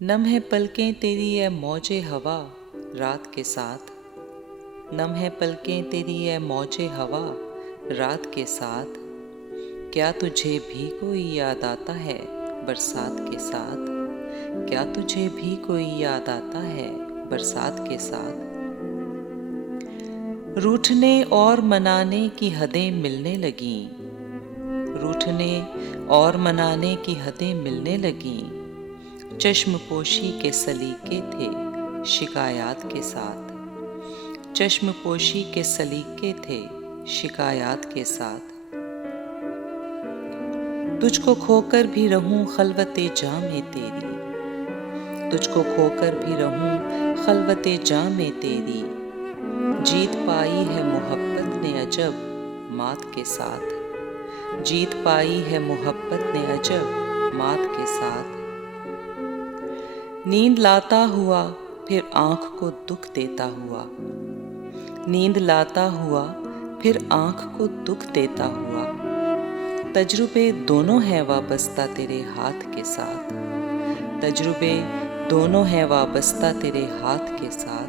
नम है पलकें तेरी ये मौजे हवा रात के साथ। नम है पलकें तेरी ये मौजे हवा रात के साथ। क्या तुझे भी कोई याद आता है बरसात के साथ? क्या तुझे भी कोई याद आता है बरसात के साथ? रूठने और मनाने की हदें मिलने लगीं। रूठने और मनाने की हदें मिलने लगीं। चश्मपोशी के सलीके थे शिकायत के साथ। चश्मपोशी के सलीके थे शिकायत के साथ। तुझको खोकर भी रहूं खलवते जां में तेरी। तुझको खोकर भी रहूं खलवते जां में तेरी। जीत पाई है मोहब्बत ने अजब मात के साथ। जीत पाई है मोहब्बत ने अजब मात के साथ। नींद लाता हुआ फिर आँख को दुख देता हुआ। नींद लाता हुआ फिर आँख को दुख देता हुआ। तजुर्बे दोनों हैं वाबस्ता तेरे हाथ के साथ। तजुर्बे दोनों हैं वाबस्ता तेरे हाथ के साथ।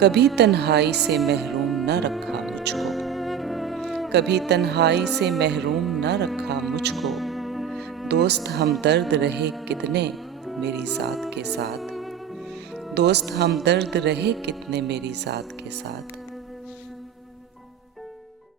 कभी तन्हाई से महरूम न रखा मुझको। कभी तन्हाई से महरूम न रखा मुझको। दोस्त हमदर्द रहे कितने मेरी ज़ात के साथ। दोस्त हमदर्द रहे कितने मेरी ज़ात के साथ।